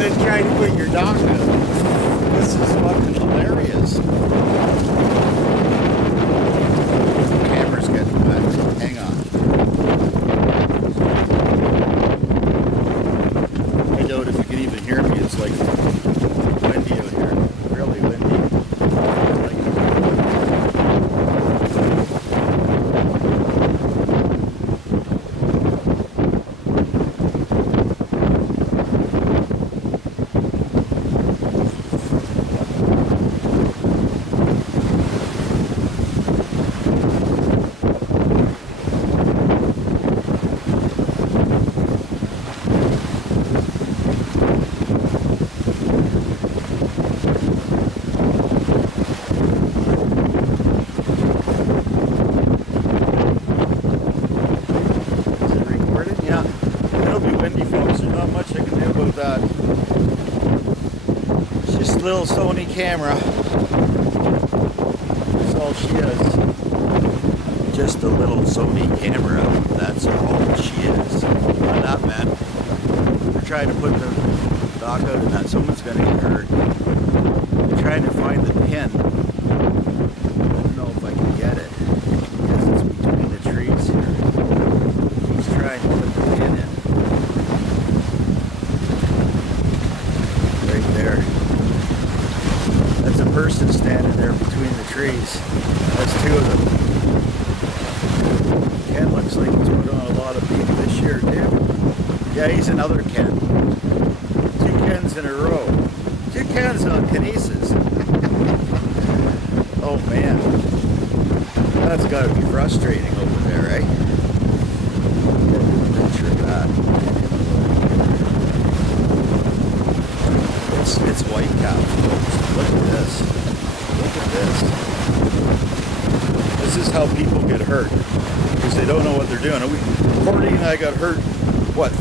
and then try to put your dock out. This is fucking hilarious. Camera's getting wet. Hang on. I doubt if you can even hear me. It's like windy out here. Really windy. Little Sony camera. That's all she is. Just a little Sony camera. That's all she is. Not that, man. We're trying to put the dock out and that someone's gonna get hurt. I'm trying to find the pin. I don't know if I can get it because it's between the trees here. He's trying to put the pin in. Right there. That's a person standing there between the trees. That's two of them. Ken looks like he's put on a lot of beef this year, too. Yeah, he's another Ken. Two Kens in a row. Two Kens on Kinesis. Oh, man. That's got to be frustrating over there, right? Get a picture of that. It's white cap, folks. Look at this. Look at this. This is how people get hurt because they don't know what they're doing. Cordy and I got hurt, what,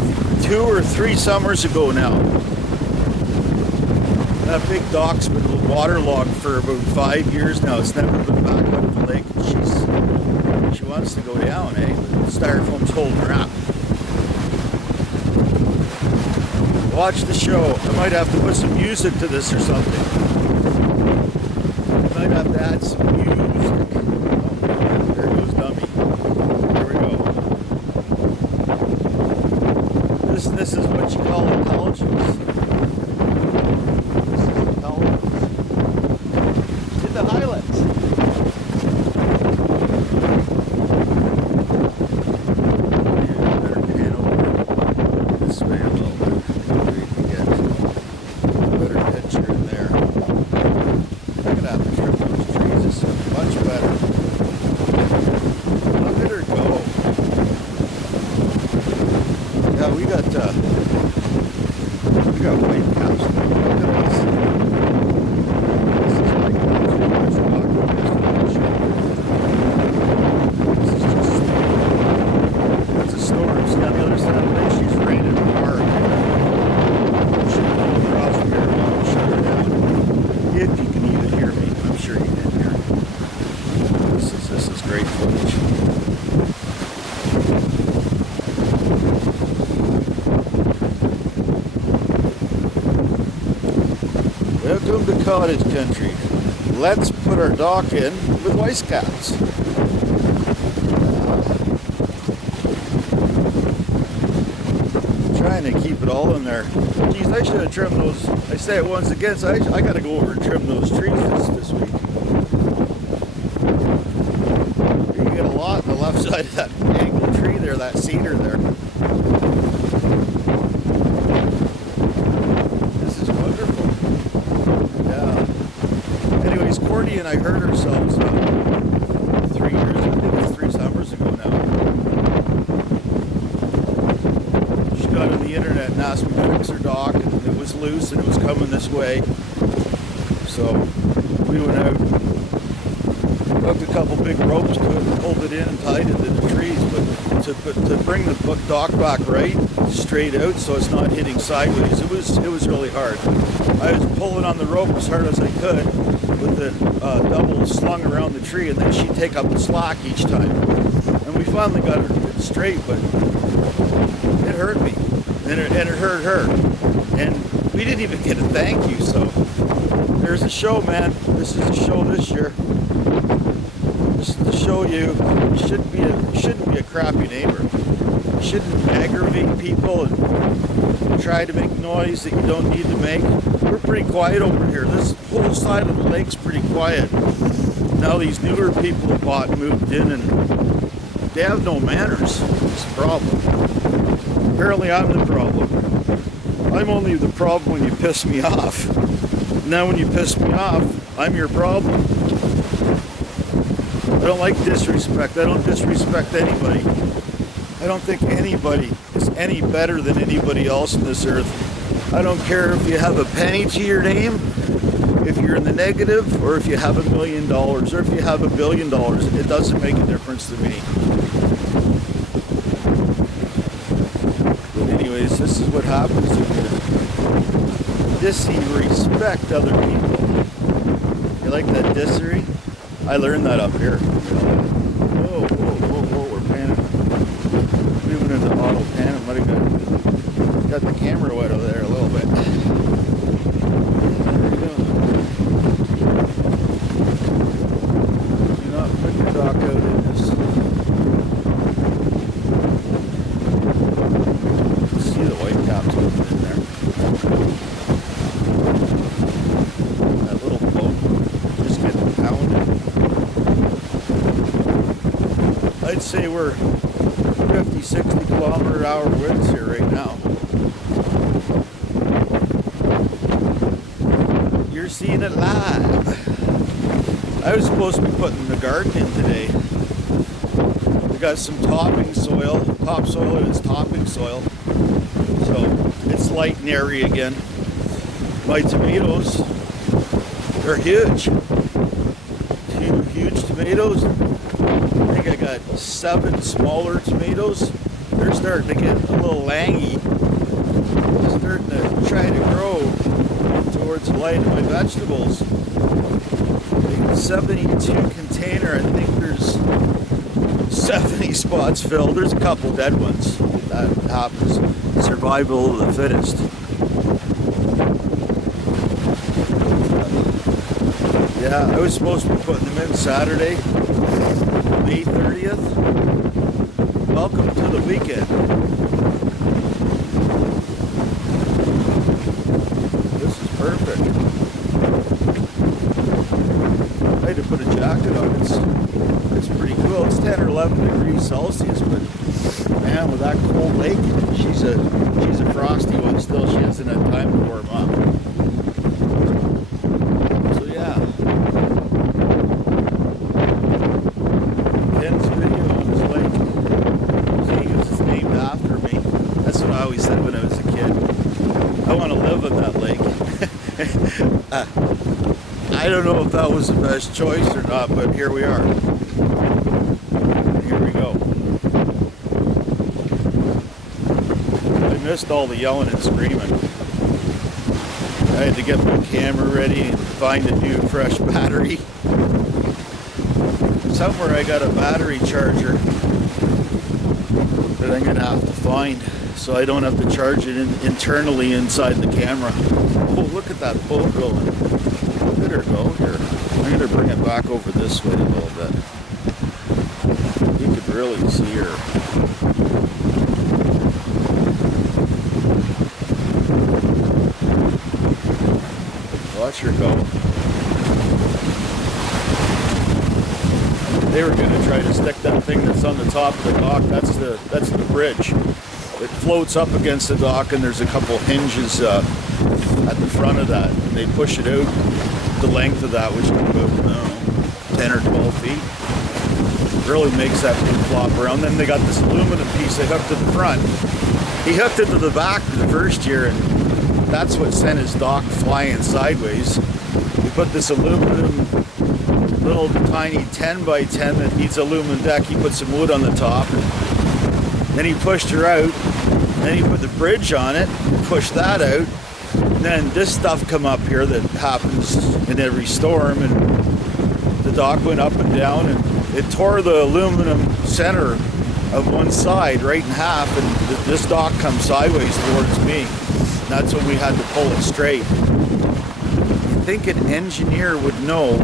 2 or 3 summers ago now. That big dock's been waterlogged for about 5 years now. It's never been back up the lake. She wants to go down, eh? The styrofoam's holding her up. Watch the show. I might have to put some music to this or something. I might have to add some music. Oh, there goes dummy. There we go. This is what you call intelligence. This is intelligence. In the Highlands. We got white caps. Look at this. This is like too much rock. This is just that's a storm. See on the other side of the lake, she's raining hard. She'll go across from here and I'll shut her down. If you can even hear me, I'm sure you can hear me. This is great footage. Welcome to cottage country. Let's put our dock in with ice caps. Trying to keep it all in there. Geez, I should have trimmed those. I say it once again, so I got to go over and trim those trees this week. You can get a lot on the left side of that angled tree there, that cedar there. Cordy and I hurt ourselves 3 years ago, I think it was 3 summers ago now. She got on the internet and asked me to fix her dock, and it was loose and it was coming this way. So we went out, hooked a couple big ropes to it, and pulled it in and tied it to the trees. But to bring the dock back right, straight out, so it's not hitting sideways, it was really hard. I was pulling on the rope as hard as I could, with the double slung around the tree, and then she'd take up the slack each time. And we finally got her straight, but it hurt me. and it hurt her. And we didn't even get a thank you, so there's a show, man. This is a show this year. This is to show you shouldn't be a crappy neighbor. You shouldn't aggravate people and try to make noise that you don't need to make. We're pretty quiet over here. This whole side of the lake's pretty quiet. Now these newer people have bought and moved in, and they have no manners. It's a problem. Apparently I'm the problem. I'm only the problem when you piss me off. Now when you piss me off, I'm your problem. I don't like disrespect. I don't disrespect anybody. I don't think anybody is any better than anybody else on this earth. I don't care if you have a penny to your name, if you're in the negative, or if you have $1 million, or if you have $1 billion. It doesn't make a difference to me. But anyways, this is what happens if you disrespect other people. You like that dissery? I learned that up here. Whoa, we're panning. Moving into auto pan. Might have got the camera wet over there a little bit. There you go. Do not put your dock out in this. See the white caps open in there. That little boat just getting pounded. I'd say we're 50, 60 kilometer-hour winds here right now. You're seeing it live. I was supposed to be putting the garden in today. We got some topsoil, and it's topping soil. So it's light and airy again. My tomatoes, they're huge. Two huge tomatoes. I think I got 7 smaller tomatoes. They're starting to get a little langy. They're starting to try to grow towards the light of my vegetables. The 72 container, I think there's 70 spots filled. There's a couple dead ones. That happens. Survival of the fittest. Yeah, I was supposed to be putting them in Saturday, May 30th. Welcome to the weekend. This is perfect. I had to put a jacket on. It's pretty cool. It's 10 or 11 degrees Celsius, but man, with that cold lake, she's a frosty one still. She hasn't had time to warm up. So yeah. Ken's video on his lake. It's named after me. That's what I always said when I was a kid. I want to live on that lake. I don't know if that was the best choice or not, but here we are. Here we go. I missed all the yelling and screaming. I had to get my camera ready and find a new fresh battery. Somewhere I got a battery charger that I'm going to have to find so I don't have to charge it internally inside the camera. Oh, look at that boat going. Look at her go here. I'm going to bring it back over this way a little bit. You could really see her. Watch her go. They were going to try to stick that thing that's on the top of the dock. That's the bridge. It floats up against the dock, and there's a couple hinges at the front of that. And they push it out the length of that, which is about, I don't know, 10 or 12 feet. It really makes that thing flop around. Then they got this aluminum piece they hooked to the front. He hooked it to the back the first year, and that's what sent his dock flying sideways. He put this aluminum little tiny 10 by 10 that needs aluminum deck. He put some wood on the top. Then he pushed her out. Then he put the bridge on it, pushed that out. And then this stuff come up here that happens in every storm, and the dock went up and down, and it tore the aluminum center of one side right in half, and this dock comes sideways towards me. And that's when we had to pull it straight. I think an engineer would know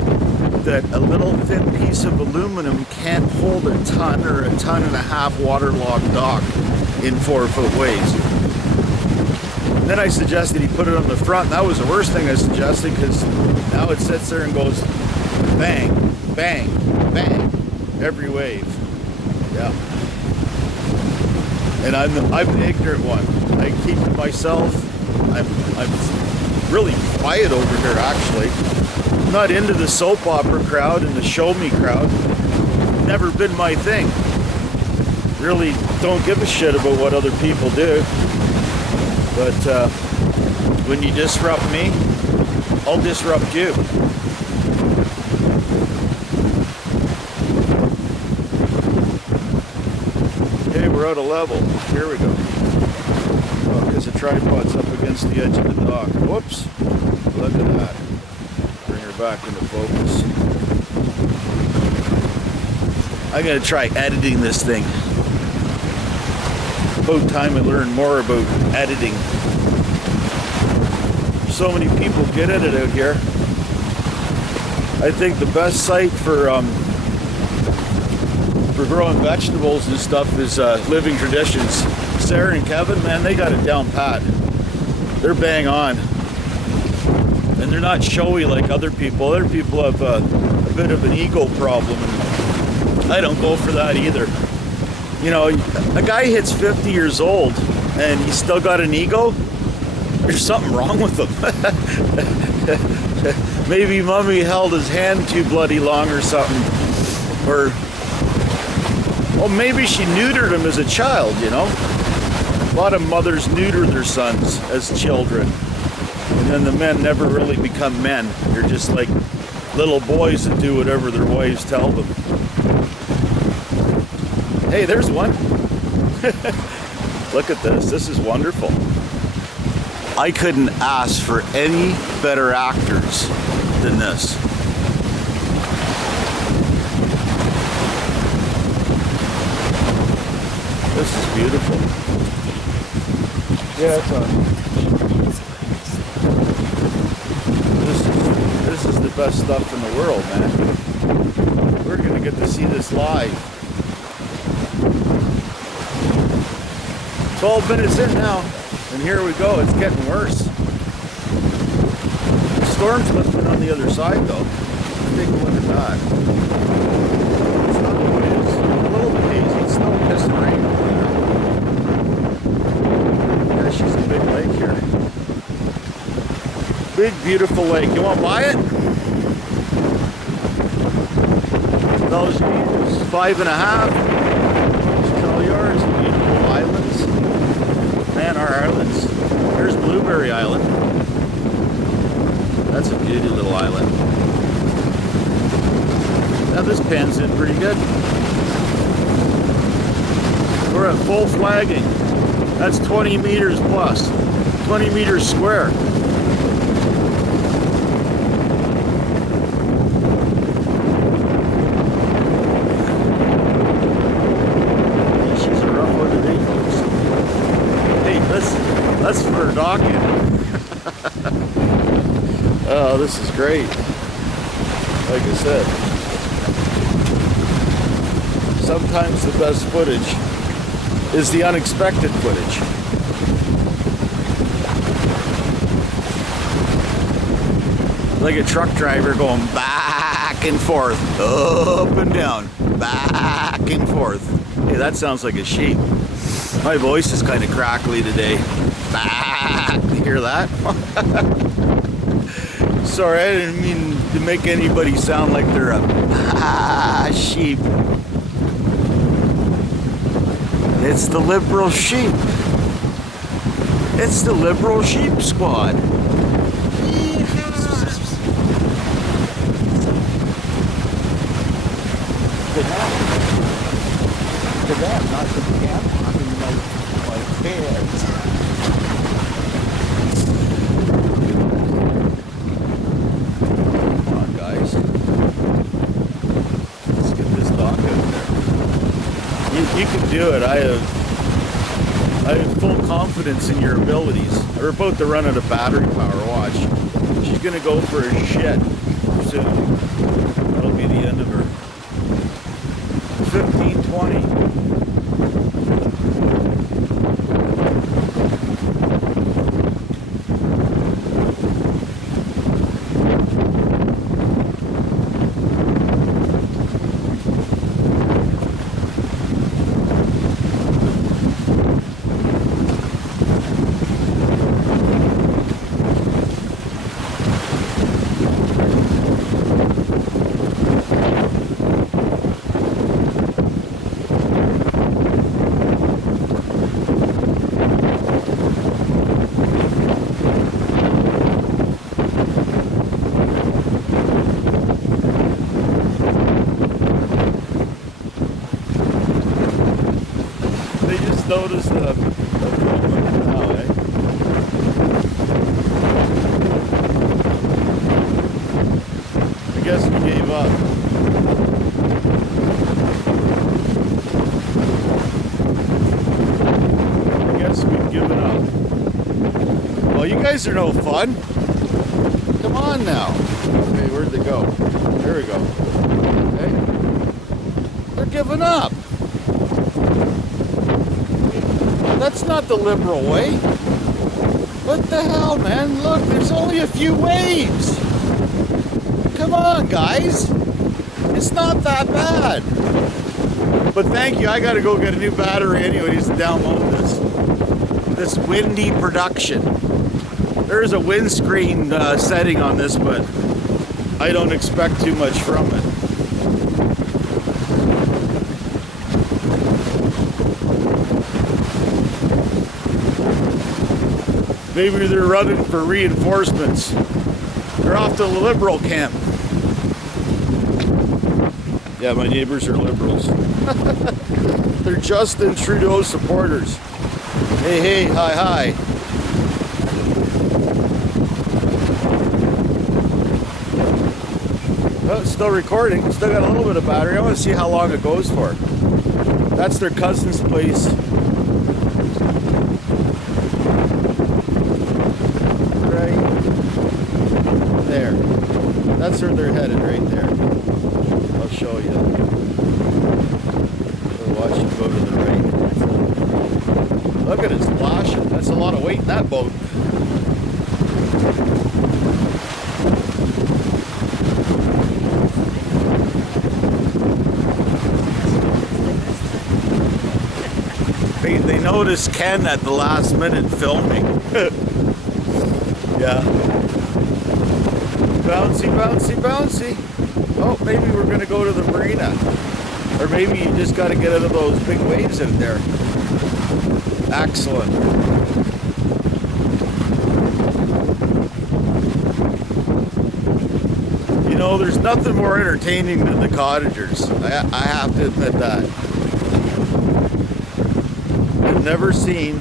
that a little thin piece of aluminum can't hold a ton or a ton and a half waterlogged dock in 4-foot waves. And then I suggested he put it on the front. That was the worst thing I suggested, because now it sits there and goes bang, bang, bang, every wave. Yeah. And I'm the ignorant one. I keep to myself. I'm really quiet over here, actually. I'm not into the soap opera crowd and the show me crowd. Never been my thing. Really don't give a shit about what other people do. But when you disrupt me, I'll disrupt you. Okay, we're out of level. Here we go. Oh, because the tripod's up against the edge of the dock. Whoops. Look at that. Bring her back into focus. I'm going to try editing this thing. About time I learn more about editing. So many people get at it out here. I think the best site for growing vegetables and stuff is Living Traditions. Sarah and Kevin, man, they got it down pat. They're bang on. And they're not showy like other people. Other people have a bit of an ego problem, and I don't go for that either. You know, a guy hits 50 years old and he's still got an ego. There's something wrong with him. Maybe mommy held his hand too bloody long or something. Or, well, maybe she neutered him as a child, you know. A lot of mothers neuter their sons as children. And then the men never really become men. They're just like little boys that do whatever their wives tell them. Hey, there's one. Look at this. This is wonderful. I couldn't ask for any better actors than this. This is beautiful. Yeah, it's on. This is the best stuff in the world, man. We're gonna get to see this live. 12 minutes in now, and here we go. It's getting worse. The storm's lifting on the other side, though. Take a look at that. It's not the way it's a little bit hazy. It's still pissing rain over there. Yeah, she's a big lake here. Big, beautiful lake. You want to buy it? Those views, 5.5. It's all yours. Beautiful islands. Man, our islands. There's Blueberry Island. That's a beauty little island. Now this pans in pretty good. We're at full flagging. That's 20 meters plus. 20 meters square. That's for docking. Oh, this is great. Like I said, sometimes the best footage is the unexpected footage. Like a truck driver going back and forth, up and down, back and forth. Hey, that sounds like a sheep. My voice is kind of crackly today. You hear that? Sorry, I didn't mean to make anybody sound like they're a sheep. It's the liberal sheep. It's the liberal sheep squad. To them, not to the camera. I mean, my head. Come on, guys. Let's get this dock out there. You can do it. I have full confidence in your abilities. We're about to run out of battery power. Watch. She's gonna go for a shit soon. That'll be the end of her. 15:20. Notice the movement now, eh? I guess we gave up. I guess we've given up. Well, you guys are no fun. Come on now. Okay, where'd they go? There we go. Okay. They're giving up. That's not the liberal way. What the hell, man? Look, there's only a few waves. Come on, guys. It's not that bad. But thank you. I got to go get a new battery anyways to download this windy production. There is a windscreen setting on this, but I don't expect too much from it. Maybe they're running for reinforcements. They're off to the liberal camp. Yeah, my neighbors are liberals. They're Justin Trudeau supporters. Hey, hey, hi, hi. Oh, it's still recording. Still got a little bit of battery. I want to see how long it goes for. That's their cousin's place. There. That's where they're headed, right there. I'll show you. So watch it go to the right. Look at it splashing. That's a lot of weight in that boat. They noticed Ken at the last minute filming. Yeah. Bouncy, bouncy, bouncy. Oh, maybe we're going to go to the marina. Or maybe you just got to get out of those big waves in there. Excellent. You know, there's nothing more entertaining than the cottagers. I have to admit that. I've never seen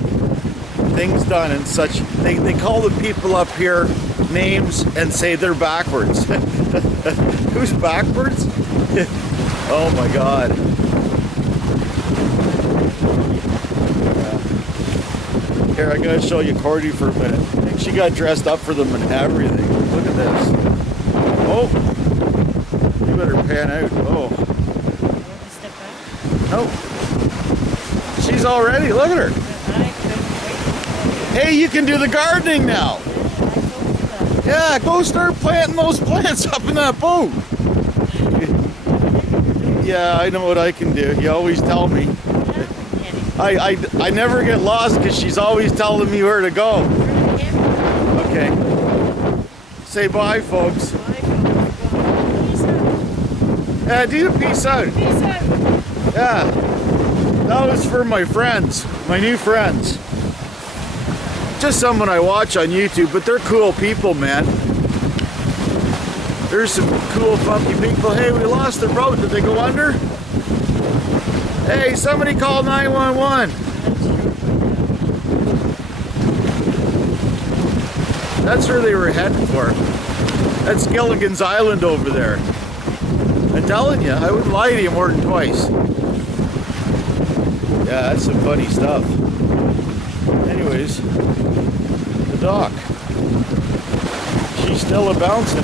things done in such... They call the people up here names and say they're backwards. Who's backwards? Oh my God. Yeah. Here, I gotta show you Cordy for a minute. I think she got dressed up for them and everything. Look at this. Oh, you better pan out. Oh. Nope. She's all ready. Look at her. Hey, you can do the gardening now. Yeah, go start planting those plants up in that boat. Yeah, I know what I can do. You always tell me. I never get lost because she's always telling me where to go. Okay. Say bye, folks. Yeah, do peace out. Peace out. Yeah. That was for my friends, my new friends. Just someone I watch on YouTube, but they're cool people, man. There's some cool, funky people. Hey, we lost the boat. Did they go under? Hey, somebody call 911. That's where they were heading for. That's Gilligan's Island over there. I'm telling you, I wouldn't lie to you more than twice. Yeah, that's some funny stuff. Anyways, the dock. She's still a bouncing.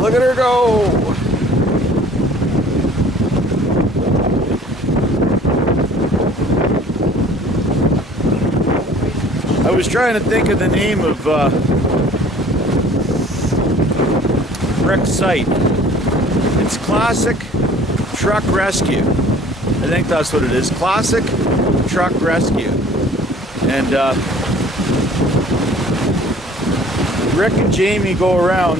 Look at her go! I was trying to think of the name of Rick's site. It's Classic Truck Rescue. I think that's what it is. Classic Truck Rescue. And Rick and Jamie go around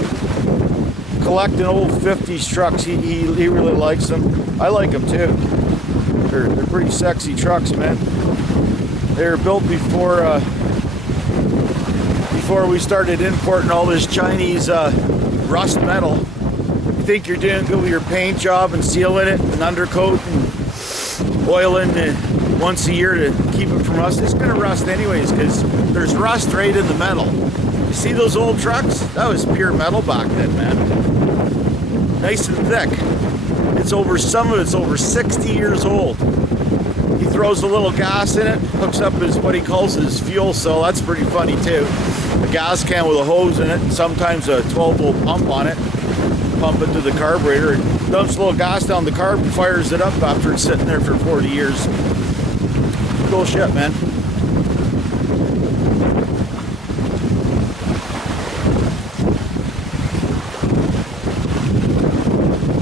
collecting old 50s trucks. He really likes them. I like them too. They're pretty sexy trucks, man. They were built before we started importing all this Chinese rust metal. You think you're doing good with your paint job and sealing it and undercoat and oiling it once a year to keep it from rust. It's gonna rust anyways because there's rust right in the metal. You see those old trucks? That was pure metal back then, man. Nice and thick. It's over, some of it's over 60 years old. He throws a little gas in it, hooks up his, what he calls his fuel cell. That's pretty funny too. A gas can with a hose in it, and sometimes a 12-volt pump on it. Pump it to the carburetor, and dumps a little gas down the carb and fires it up after it's sitting there for 40 years. Cool shit, man.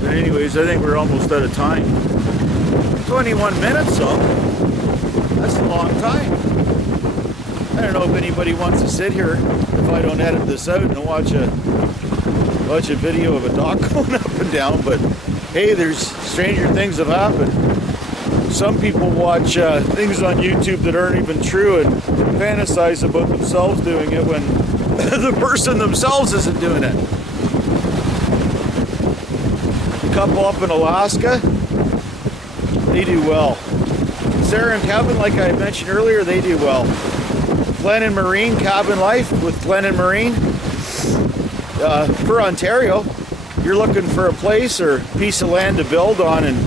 But anyways, I think we're almost out of time. 21 minutes though. That's a long time. I don't know if anybody wants to sit here if I don't edit this out and watch a video of a dog going up and down, but hey, there's stranger things have happened. Some people watch things on YouTube that aren't even true and fantasize about themselves doing it when the person themselves isn't doing it. A couple up in Alaska, they do well. Sarah and Kevin, like I mentioned earlier, they do well. Glen and Marine, Cabin Life with Glen and Marine. For Ontario, you're looking for a place or piece of land to build on and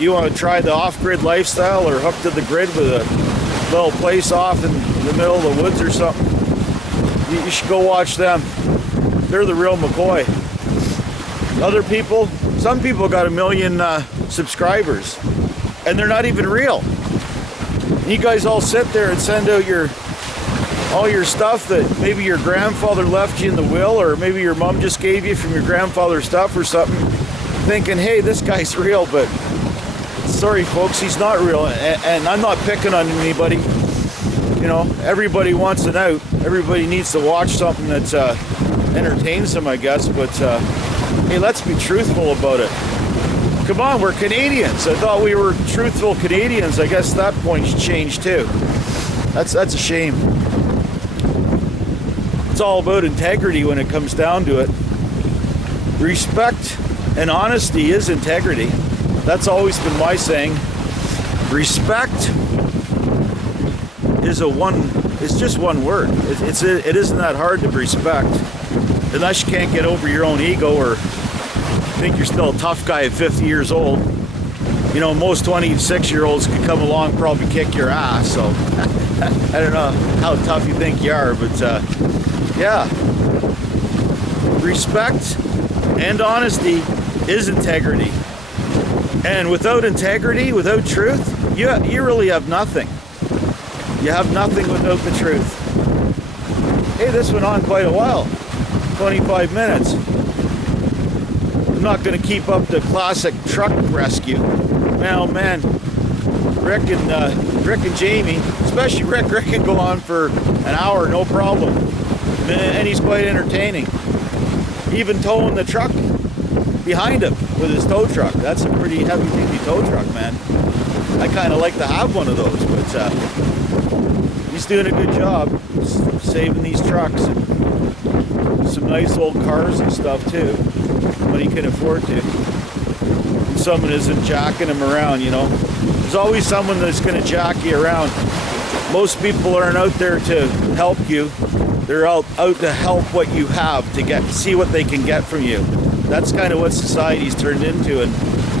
you want to try the off-grid lifestyle or hook to the grid with a little place off in the middle of the woods or something, you should go watch them. They're the real McCoy. Other people, some people got 1 million subscribers and they're not even real. You guys all sit there and send out all your stuff that maybe your grandfather left you in the will, or maybe your mom just gave you from your grandfather's stuff or something, thinking, hey, this guy's real, but sorry folks, he's not real. And I'm not picking on anybody. You know, everybody wants an out. Everybody needs to watch something that entertains them, I guess, but hey, let's be truthful about it. Come on, we're Canadians. I thought we were truthful Canadians. I guess that point's changed too. That's a shame. It's all about integrity when it comes down to it. Respect and honesty is integrity. That's always been my saying. Respect is it's just one word. It isn't that hard to respect, unless you can't get over your own ego or think you're still a tough guy at 50 years old. You know, most 26-year-olds can come along and probably kick your ass, so I don't know how tough you think you are, but yeah. Respect and honesty is integrity. And without integrity, without truth, you really have nothing. You have nothing without the truth. Hey, this went on quite a while. 25 minutes. I'm not going to keep up the classic truck rescue. Man, oh man, Rick and Jamie, especially Rick can go on for an hour, no problem. And he's quite entertaining. Even towing the truck behind him with his tow truck. That's a pretty heavy-duty tow truck, man. I kind of like to have one of those, but he's doing a good job saving these trucks. And some nice old cars and stuff too, when he can afford to. And someone isn't jacking him around, you know. There's always someone that's going to jack you around. Most people aren't out there to help you. They're out to help what you have, to see what they can get from you. That's kind of what society's turned into, and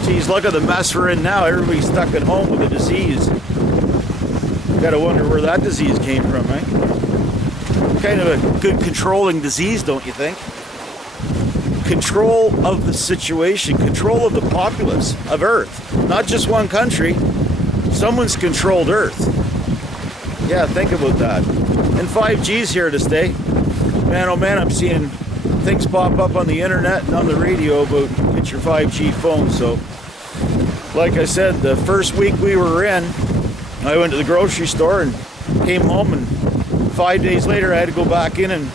Geez, look at the mess we're in now. Everybody's stuck at home with a disease. Gotta wonder where that disease came from, right? Kind of a good controlling disease, don't you think? Control of the situation, control of the populace of Earth. Not just one country. Someone's controlled Earth. Yeah, think about that. And 5G's here to stay. Man, oh man, I'm seeing things pop up on the internet and on the radio about get your 5G phone. So, like I said, the first week we were in, I went to the grocery store and came home, and 5 days later I had to go back in and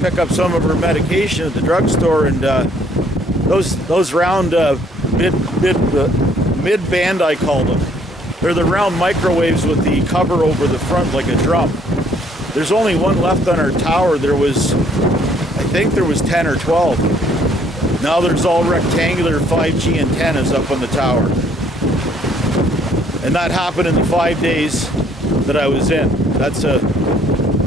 pick up some of her medication at the drugstore, and those round mid-band, I call them. They're the round microwaves with the cover over the front like a drum. There's only one left on our tower. I think there was 10 or 12. Now there's all rectangular 5G antennas up on the tower. And that happened in the 5 days that I was in. That's a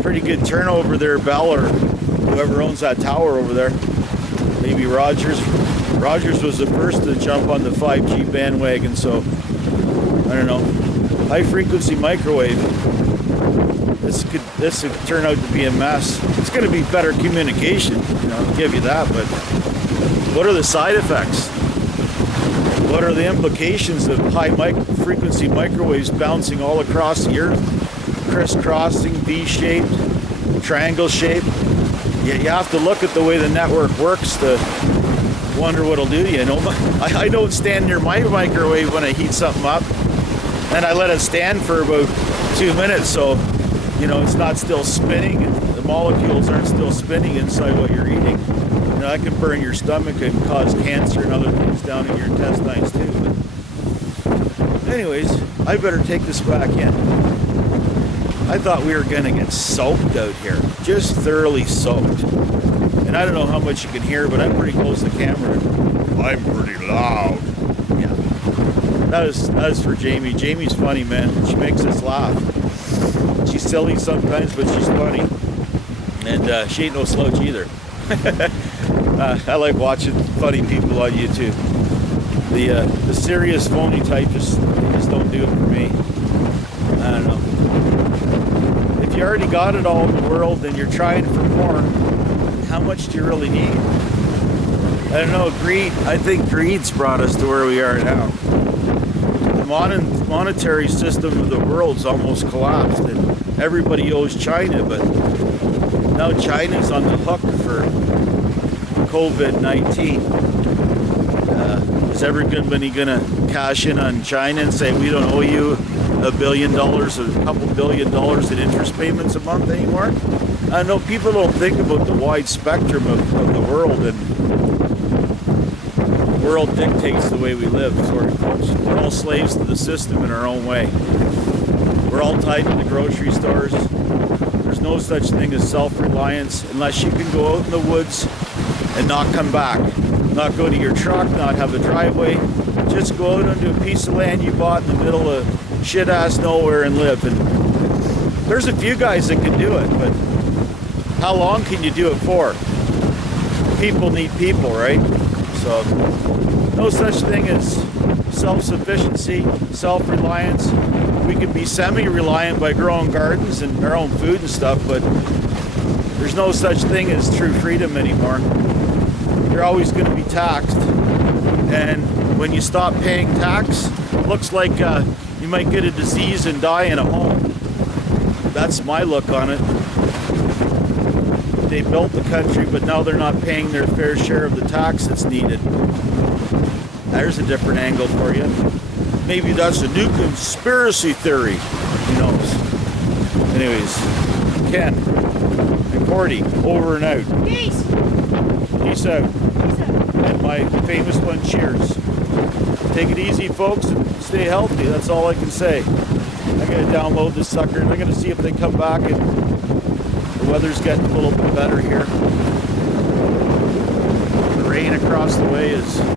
pretty good turnover there, Bell, or whoever owns that tower over there. Maybe Rogers. Rogers was the first to jump on the 5G bandwagon, so I don't know. High frequency microwave. This could turn out to be a mess. It's going to be better communication, I'll give you that, but what are the side effects? What are the implications of high frequency microwaves bouncing all across the Earth? Crisscrossing, V-shaped, triangle shaped. You have to look at the way the network works to wonder what it'll do to you. I don't stand near my microwave when I heat something up, and I let it stand for about 2 minutes, so it's not still spinning, and the molecules aren't still spinning inside what you're eating. That can burn your stomach and cause cancer and other things down in your intestines too. But anyways, I better take this back in. I thought we were gonna get soaked out here, just thoroughly soaked. And I don't know how much you can hear, but I'm pretty close to the camera. I'm pretty loud. Yeah. That is for Jamie. Jamie's funny, man. She makes us laugh. She's silly sometimes, but she's funny. And she ain't no slouch either. I like watching funny people on YouTube. The serious phony type just don't do it for me. I don't know. If you already got it all in the world and you're trying for more, how much do you really need? I don't know, greed. I think greed's brought us to where we are now. The monetary system of the world's almost collapsed, and everybody owes China, but now China's on the hook for COVID-19. Is everybody gonna cash in on China and say we don't owe you $1 billion, a couple $1 billion in interest payments a month anymore? I know people don't think about the wide spectrum of the world, and the world dictates the way we live, sort of close. We're all slaves to the system in our own way. We're all tied to the grocery stores. There's no such thing as self-reliance unless you can go out in the woods and not come back. Not go to your truck, not have a driveway. Just go out onto a piece of land you bought in the middle of shit-ass nowhere and live. And there's a few guys that can do it, but how long can you do it for? People need people, right? So, no such thing as self-sufficiency, self-reliance. We can be semi-reliant by growing gardens and our own food and stuff, but there's no such thing as true freedom anymore. You're always going to be taxed, and when you stop paying tax, it looks like you might get a disease and die in a home. That's my look on it. They built the country, but now they're not paying their fair share of the tax that's needed. There's a different angle for you. Maybe that's a new conspiracy theory. Who knows? Anyways, Ken and Cordy, over and out. Peace. Peace out. Peace out. And my famous one, cheers. Take it easy, folks, and stay healthy. That's all I can say. I'm going to download this sucker, and I'm going to see if they come back, and the weather's getting a little bit better here. The rain across the way is